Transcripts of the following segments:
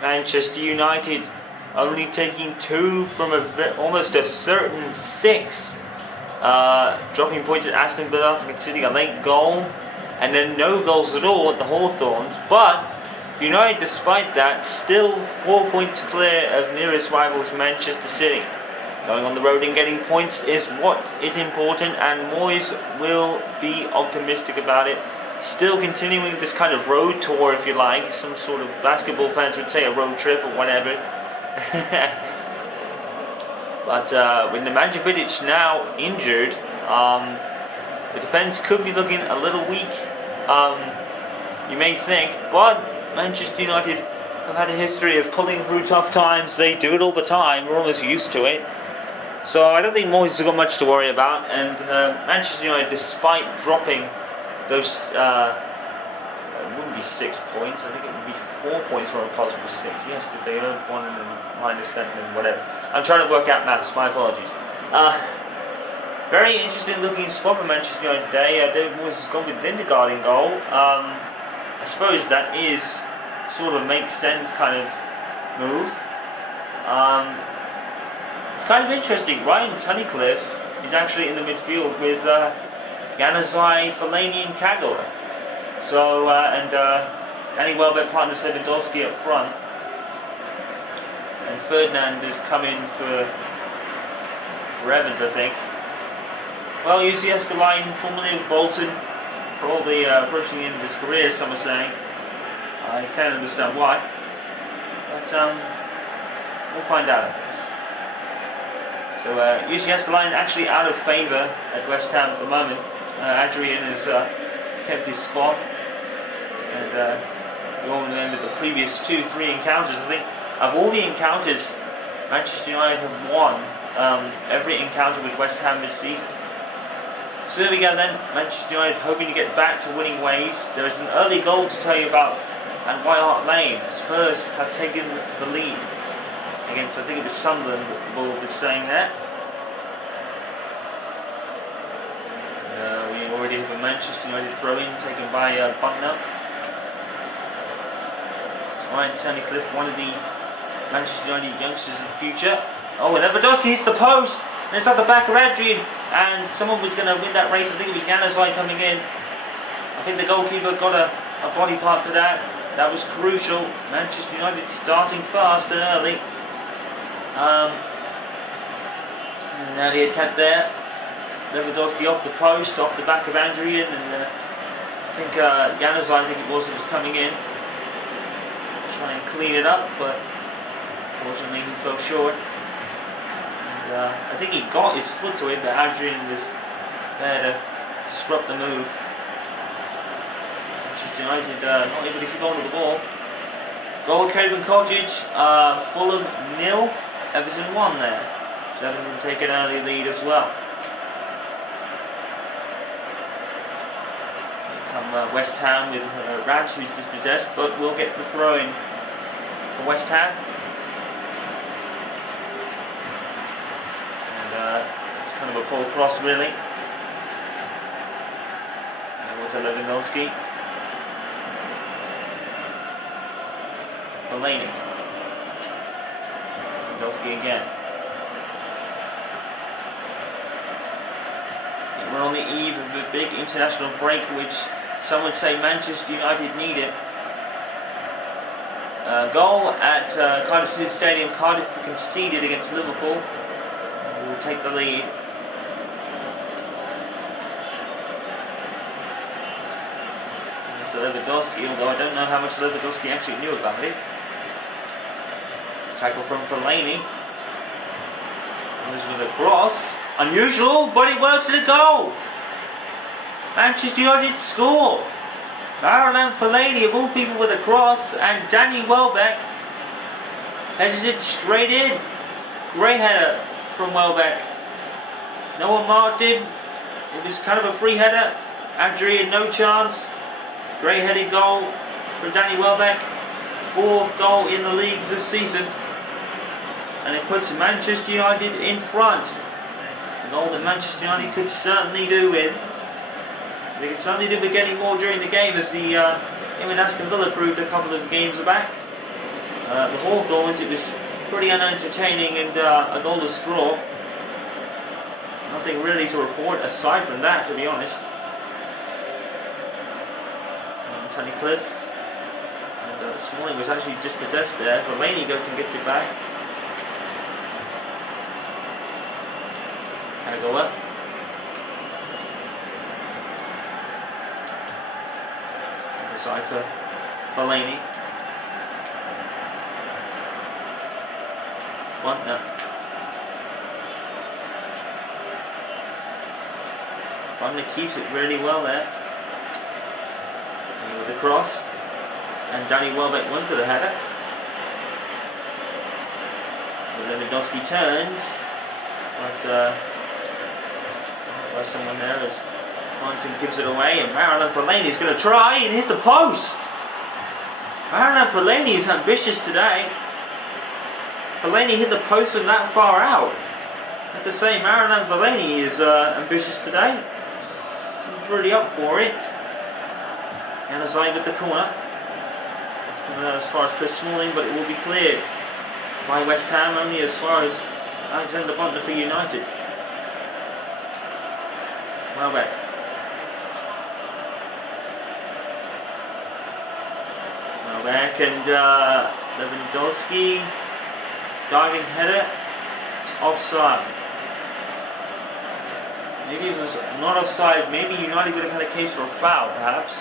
Manchester United only taking 2 from almost a certain 6. Dropping points at Aston Villa after conceding a late goal, and then no goals at all at the Hawthorns. But United, despite that, still 4 points clear of nearest rivals Manchester City. Going on the road and getting points is what is important, and Moyes will be optimistic about it. Still continuing this kind of road tour, if you like. Some sort of basketball fans would say a road trip or whatever. But with Nemanja now injured, the defence could be looking a little weak, you may think, but Manchester United have had a history of pulling through tough times. They do it all the time, we're almost used to it. So I don't think Moyes has got much to worry about, and Manchester United, despite dropping those, it wouldn't be 6 points, I think it would be 4 points from a possible 6, yes, because they earned 1 and then minus that and whatever. I'm trying to work out maths, my apologies. Very interesting looking squad for Manchester United today. David Moyes has gone with Lindegaard in goal. I suppose that is sort of makes sense kind of move. It's kind of interesting. Ryan Tunnicliffe is actually in the midfield with Januzaj, Fellaini and Kagawa. So, Danny Welbeck partners Lewandowski up front. And Ferdinand has come in for Evans, I think. Well, you see Escalade, formerly of Bolton, probably approaching the end of his career, some are saying. I can't understand why. But, we'll find out, I guess. So, UC Escalade actually out of favour at West Ham at the moment. Adrian has kept his spot. And we all remember the previous 2-3 encounters. I think of all the encounters Manchester United have won, every encounter with West Ham this season. So there we go then, Manchester United hoping to get back to winning ways. There is an early goal to tell you about at White Hart Lane. Spurs have taken the lead against, I think it was Sunderland, Bull was saying that. We already have a Manchester United throw-in taken by Buckner. Ryan Tunnicliffe, one of the Manchester United youngsters in the future. Oh, and Lewandowski hits the post, and it's at the back of Adrian, and someone was going to win that race. I think it was Januzaj coming in. I think the goalkeeper got a body part to that. That was crucial. Manchester United starting fast and early. Now the attempt there. Lewandowski off the post, off the back of Adrian, and I think Januzaj, I think it was coming in. Try and clean it up, but unfortunately he fell short. And I think he got his foot to it, but Adrian was there to disrupt the move. Manchester United not able to keep on with the ball. Goal at Craven Cottage, Fulham 0, Everton 1 there. So Everton take an early lead as well. Here come West Ham with Raj, who's dispossessed, but we'll get the throw-in for West Ham. And it's kind of a full cross really. And what's Lewandowski? Fellaini. Lewandowski again. And we're on the eve of a big international break, which some would say Manchester United needed. Goal at Cardiff City Stadium. Cardiff conceded against Liverpool. We will take the lead. It's Lewandowski, although I don't know how much Lewandowski actually knew about it. Tackle from Fellaini. Goes with a cross. Unusual, but it works at a goal. Manchester United score. Marouane Fellaini, of all people, with a cross, and Danny Welbeck heads it straight in. Great header from Welbeck. No one marked him. It was kind of a free header. Adrian, no chance. Great headed goal from Danny Welbeck. 4th goal in the league this season. And it puts Manchester United in front. A goal that Manchester United could certainly do with. They could certainly do with getting more during the game, as the game in Aston Villa proved a couple of games back. The Hawthorns, it was pretty unentertaining and a goalless draw. Nothing really to report aside from that, to be honest. Tunnicliffe. And Smalling was actually dispossessed there. Fellaini goes and gets it back. Kagawa. Side to Fellaini. Buntner. Buntner keeps it really well there. And with the cross. And Danny Welbeck went for the header. Lewandowski turns. But by someone there as Hansen gives it away, and Marouane Fellaini is going to try and hit the post. Marouane Fellaini is ambitious today. Fellaini hit the post from that far out. I have to say, Marouane Fellaini is ambitious today. He's really up for it. Yanazai with the corner. It's coming out as far as Chris Smalling, but it will be cleared by West Ham, only as far as Alexander Buntner for United. Welbeck. Welbeck and Lewandowski. Diving header. It's offside. Maybe it was not offside. Maybe United would have had a case for a foul, perhaps.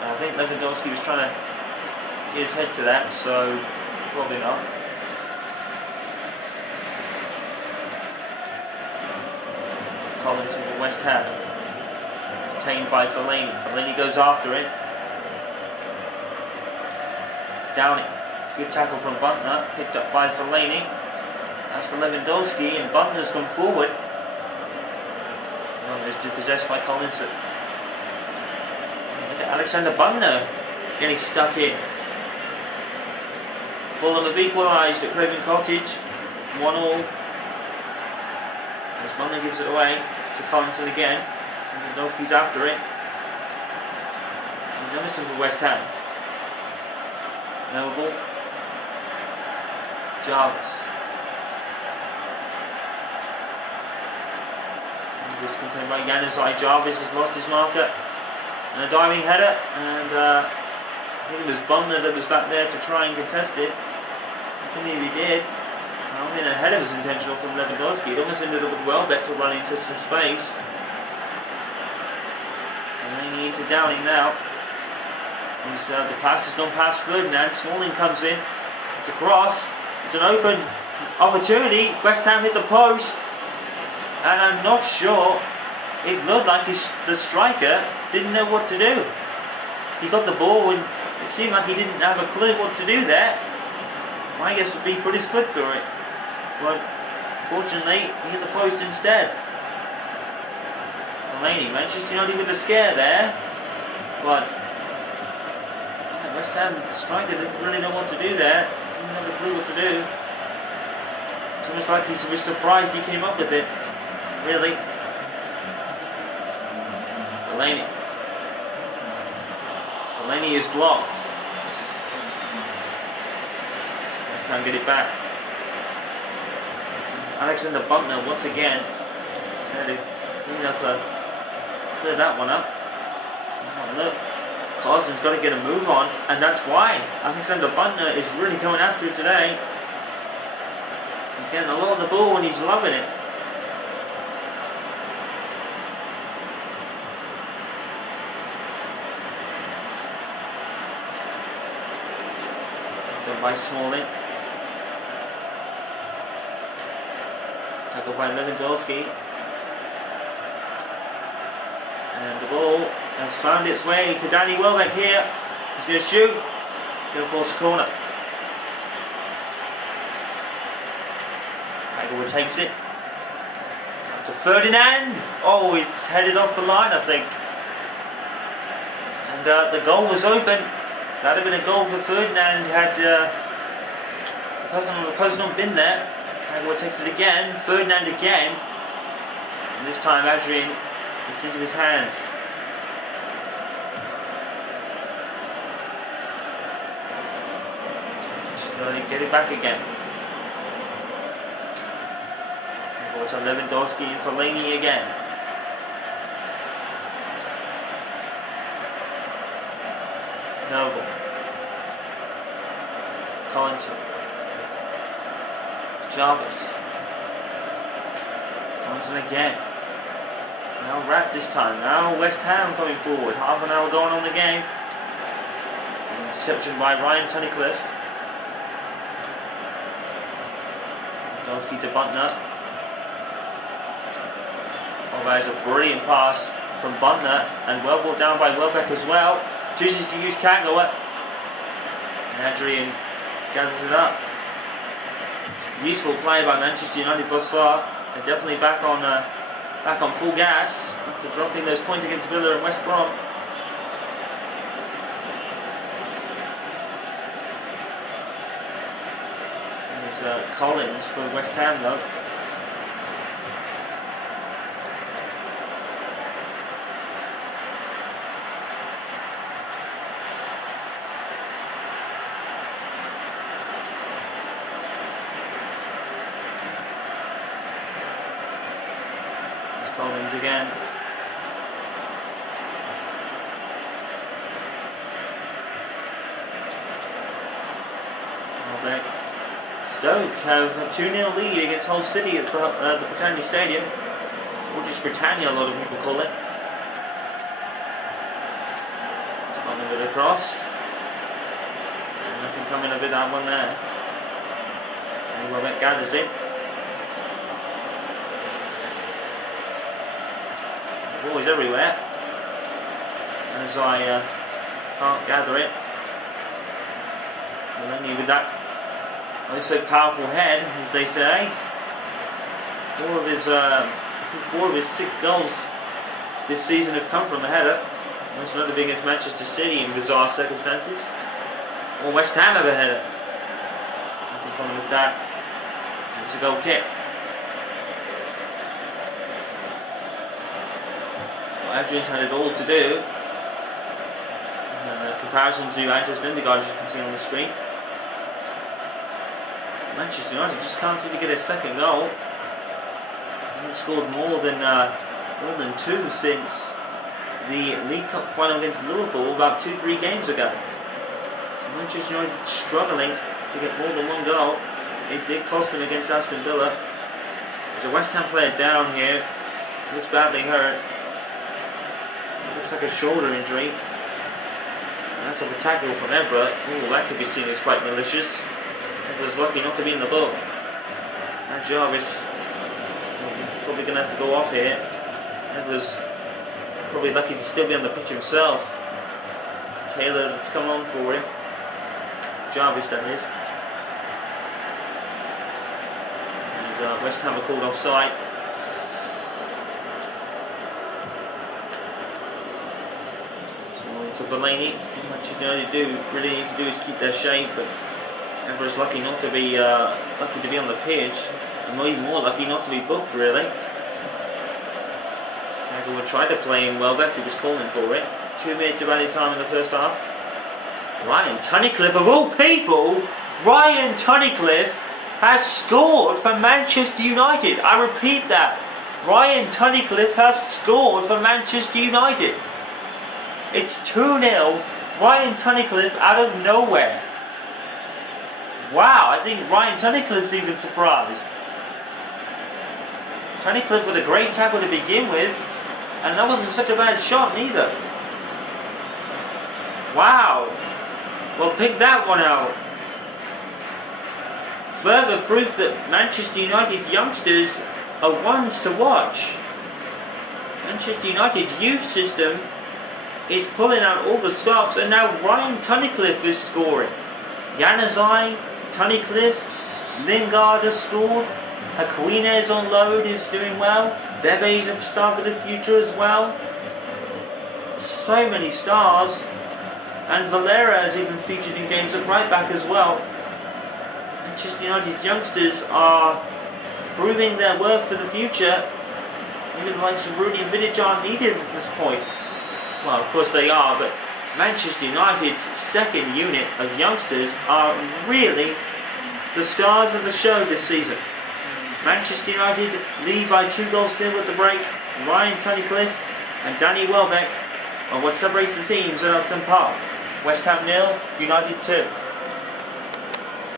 I think Lewandowski was trying to get his head to that, so probably not. Collinson for West Ham. Retained by Fellaini. Fellaini goes after it. Downing. Good tackle from Buntner. Picked up by Fellaini. That's to Lewandowski, and Buntner's gone forward. Buntner's dispossessed by Collinson. Look at Alexander Buntner getting stuck in. Fulham have equalised at Craven Cottage. 1-1. As Buntner gives it away to Collinson again. Lewandowski's after it. He's Emerson for West Ham. Noble. Jarvis. This contained by Yanazai. Jarvis has lost his marker. And a diving header. And I think it was Buntner that was back there to try and contest it. I think he did. I mean, the header was intentional from Lewandowski. It almost ended up with Welbeck to run into some space. And leaning into Downing now. The pass has gone past Ferdinand. Smalling comes in. It's a cross. It's an open opportunity. West Ham hit the post. And I'm not sure. It looked like the striker didn't know what to do. He got the ball and it seemed like he didn't have a clue what to do there. My guess would be put his foot through it. But fortunately, he hit the post instead. Fellaini, Manchester United with a scare there. But West Ham striker didn't really know what to do there. Didn't have a clue what to do. It's almost like he was surprised he came up with it. Really. Fellaini. Fellaini is blocked. Let's try and get it back. Alexander Buntner once again trying to clear that one up. Oh, look. Carson's got to get a move on, and that's why Alexander Buntner is really going after it today. He's getting a lot of the ball and he's loving it. Done by Smalling. Tackled by Lewandowski. And the ball has found its way to Danny Welbeck here. He's going to shoot. He's going to force a corner. Kagawa takes it. Up to Ferdinand. Oh, he's headed off the line, I think. And the goal was open. That would have been a goal for Ferdinand had the person on the post not been there. Kagawa takes it again. Ferdinand again. And this time Adrian gets into his hands. So they get it back again. Ball to Lewandowski and Fellaini again. Noble. Collinson. Jarvis. Collinson again. Now Rat this time. Now West Ham coming forward. Half an hour going on the game. Interception by Ryan Tunnicliffe. Lewandowski to Buntner. Oh, that is a brilliant pass from Buntner and well brought down by Welbeck as well. Chooses to use Kagawa. And Adrian gathers it up. Useful play by Manchester United thus far. They're definitely back on full gas after dropping those points against Villa and West Brom. There's Collins for West Ham though. Collins again. Welbeck. Stoke have a 2-0 lead against Hull City at the Britannia Stadium, or just Britannia, a lot of people call it. Coming with a cross. And nothing coming of it, that one there. And Welbeck gathers it. Ball is everywhere, and as I can't gather it. Fellaini with that also powerful head, as they say. Four of his 6 goals this season have come from a header. Most notably against Manchester City in bizarre circumstances. Or West Ham have a header. Nothing coming with that. It's a goal kick. Adrian's had it all to do. Comparison to Andres Lindegaard, as you can see on the screen. Manchester United just can't seem to get a second goal. They've scored more than 2 since the League Cup final against Liverpool about 2-3 games ago. Manchester United struggling to get more than 1 goal. It did cost them against Aston Villa. There's a West Ham player down here. Looks badly hurt. Looks like a shoulder injury. And that's a tackle from Everett. Oh, that could be seen as quite malicious. Everett's lucky not to be in the book. And Jarvis is probably going to have to go off here. Everett's probably lucky to still be on the pitch himself. It's Taylor that's come on for him. Jarvis, that is. And West Ham are called offside. So Fellaini, what Manchester United really need to do is keep their shape, but Everett's lucky not to be on the pitch, and even more lucky not to be booked really. Kagawa tried to play in Welbeck, who was calling for it. 2 minutes of added time in the first half. Ryan Tunnicliffe, of all people, Ryan Tunnicliffe has scored for Manchester United. I repeat that. Ryan Tunnicliffe has scored for Manchester United. It's 2-0, Ryan Tunnicliffe out of nowhere. Wow, I think Ryan Tunnicliffe's even surprised. Tunnicliffe with a great tackle to begin with, and that wasn't such a bad shot neither. Wow. Well, pick that one out. Further proof that Manchester United's youngsters are ones to watch. Manchester United's youth system is pulling out all the stops, and now Ryan Tunnicliffe is scoring. Januzaj, Tunnicliffe, Lingard has scored. Aquinez on load is doing well. Bebe's a star for the future as well. So many stars. And Valera has even featured in games at right back as well. Manchester United's youngsters are proving their worth for the future. Even the likes of Rudy and Vidic aren't needed at this point. Well, of course they are, but Manchester United's second unit of youngsters are really the stars of the show this season. Manchester United lead by 2-0 at the break. Ryan Tunnicliffe and Danny Welbeck on what separates the teams at Upton Park. West Ham 0, United 2.